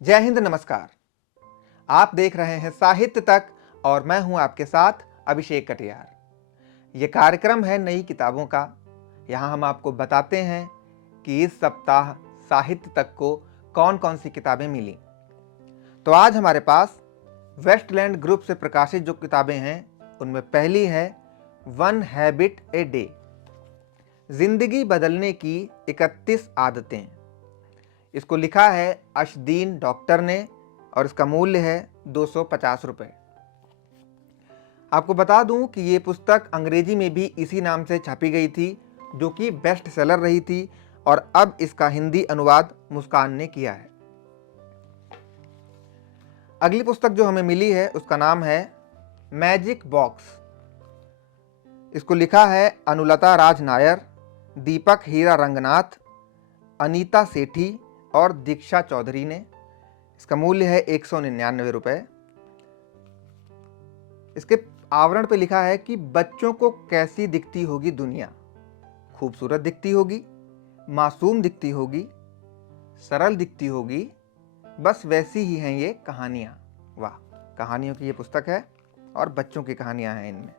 जय हिंद, नमस्कार। आप देख रहे हैं साहित्य तक और मैं हूं आपके साथ अभिषेक कटियार। ये कार्यक्रम है नई किताबों का। यहां हम आपको बताते हैं कि इस सप्ताह साहित्य तक को कौन कौन सी किताबें मिली। तो आज हमारे पास वेस्टलैंड ग्रुप से प्रकाशित जो किताबें हैं उनमें पहली है वन हैबिट ए डे, जिंदगी बदलने की 31 आदतें। इसको लिखा है अशदीन डॉक्टर ने और इसका मूल्य है 250 रुपये। आपको बता दूं कि ये पुस्तक अंग्रेजी में भी इसी नाम से छपी गई थी, जो कि बेस्ट सेलर रही थी, और अब इसका हिंदी अनुवाद मुस्कान ने किया है। अगली पुस्तक जो हमें मिली है उसका नाम है मैजिक बॉक्स। इसको लिखा है अनुलता राज नायर, दीपक हीरा रंगनाथ, अनीता सेठी और दीक्षा चौधरी ने। इसका मूल्य है 199 रुपये। इसके आवरण पे लिखा है कि बच्चों को कैसी दिखती होगी दुनिया। खूबसूरत दिखती होगी, मासूम दिखती होगी, सरल दिखती होगी, बस वैसी ही हैं ये कहानियाँ। वाह, कहानियों की ये पुस्तक है और बच्चों की कहानियाँ हैं इनमें।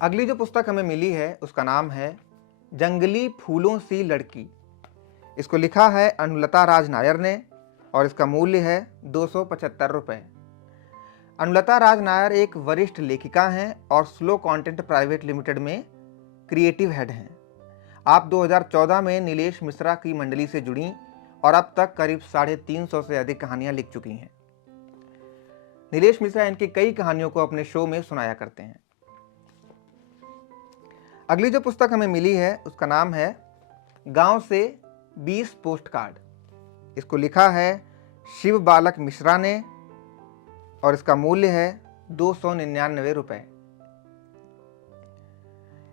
अगली जो पुस्तक हमें मिली है उसका नाम है जंगली फूलों सी लड़की। इसको लिखा है अनुलता राज नायर ने और इसका मूल्य है 275 रुपये। अनुलता राज नायर एक वरिष्ठ लेखिका हैं और स्लो कंटेंट प्राइवेट लिमिटेड में क्रिएटिव हेड हैं। आप 2014 में नीलेश मिश्रा की मंडली से जुड़ी और अब तक करीब 350 से अधिक कहानियां लिख चुकी हैं। नीलेश मिश्रा इनकी कई कहानियों को अपने शो में सुनाया करते हैं। अगली जो पुस्तक हमें मिली है उसका नाम है गांव से 20 पोस्ट कार्ड। इसको लिखा है शिव बालक मिश्रा ने और इसका मूल्य है 299 रुपये।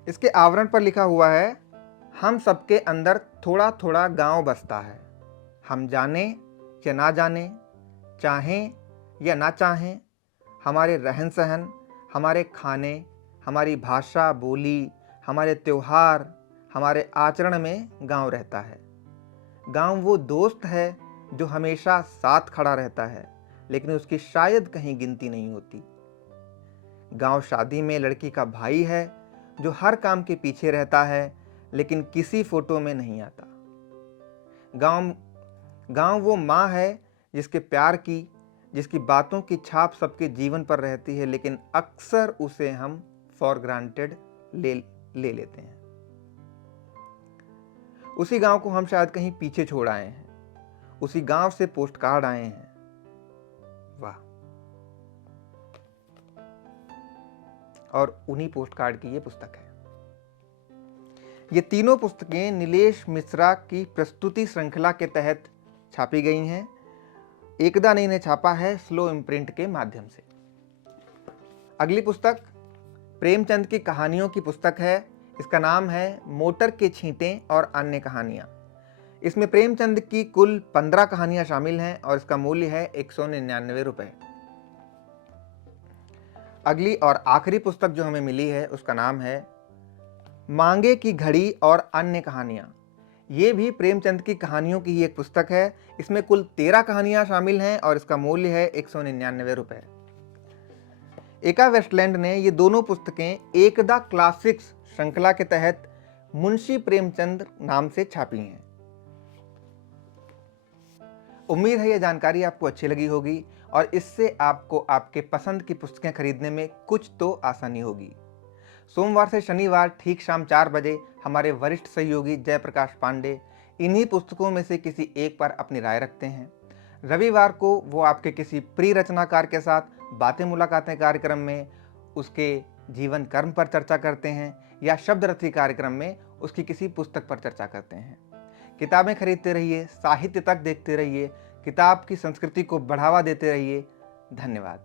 इसके आवरण पर लिखा हुआ है, हम सबके अंदर थोड़ा थोड़ा गांव बसता है। हम जाने या ना जाने, चाहें या ना चाहें, हमारे रहन सहन, हमारे खाने, हमारी भाषा बोली, हमारे त्योहार, हमारे आचरण में गांव रहता है। गांव वो दोस्त है जो हमेशा साथ खड़ा रहता है, लेकिन उसकी शायद कहीं गिनती नहीं होती। गांव शादी में लड़की का भाई है जो हर काम के पीछे रहता है, लेकिन किसी फोटो में नहीं आता। गांव वो माँ है जिसके प्यार की, जिसकी बातों की छाप सबके जीवन पर रहती है, लेकिन अक्सर उसे हम फॉर ग्रांटेड ले लेते हैं। उसी गांव को हम शायद कहीं पीछे छोड़ आए हैं। उसी गांव से पोस्ट कार्ड आए हैं। वाह, और उन्हीं पोस्ट कार्ड की ये पुस्तक है। ये तीनों पुस्तकें नीलेश मिश्रा की प्रस्तुति श्रृंखला के तहत छापी गई हैं। एकदा ने इन्हें छापा है स्लो इम्प्रिंट के माध्यम से। अगली पुस्तक प्रेमचंद की कहानियों की पुस्तक है। इसका नाम है मोटर के छींटें और अन्य कहानियां। इसमें प्रेमचंद की कुल 15 कहानियां शामिल हैं और इसका मूल्य है 199 रुपये। अगली और आखिरी पुस्तक जो हमें मिली है उसका नाम है मांगे की घड़ी और अन्य कहानियां। ये भी प्रेमचंद की कहानियों की ही एक पुस्तक है। इसमें कुल 13 कहानियां शामिल हैं और इसका मूल्य है 199 रुपये। एका वेस्टलैंड ने ये दोनों पुस्तकें एकदा क्लासिक्स श्रृंखला के तहत मुंशी प्रेमचंद नाम से छापी हैं। उम्मीद है ये जानकारी आपको अच्छी लगी होगी और इससे आपको आपके पसंद की पुस्तकें खरीदने में कुछ तो आसानी होगी। सोमवार से शनिवार ठीक शाम 4 बजे हमारे वरिष्ठ सहयोगी जयप्रकाश पांडे इन्हीं पुस्तकों में से किसी एक पर अपनी राय रखते हैं। रविवार को वो आपके किसी प्रिय रचनाकार के साथ बातें मुलाकातें कार्यक्रम में उसके जीवन कर्म पर चर्चा करते हैं या शब्दरथी कार्यक्रम में उसकी किसी पुस्तक पर चर्चा करते हैं। किताबें खरीदते रहिए, साहित्य तक देखते रहिए, किताब की संस्कृति को बढ़ावा देते रहिए। धन्यवाद।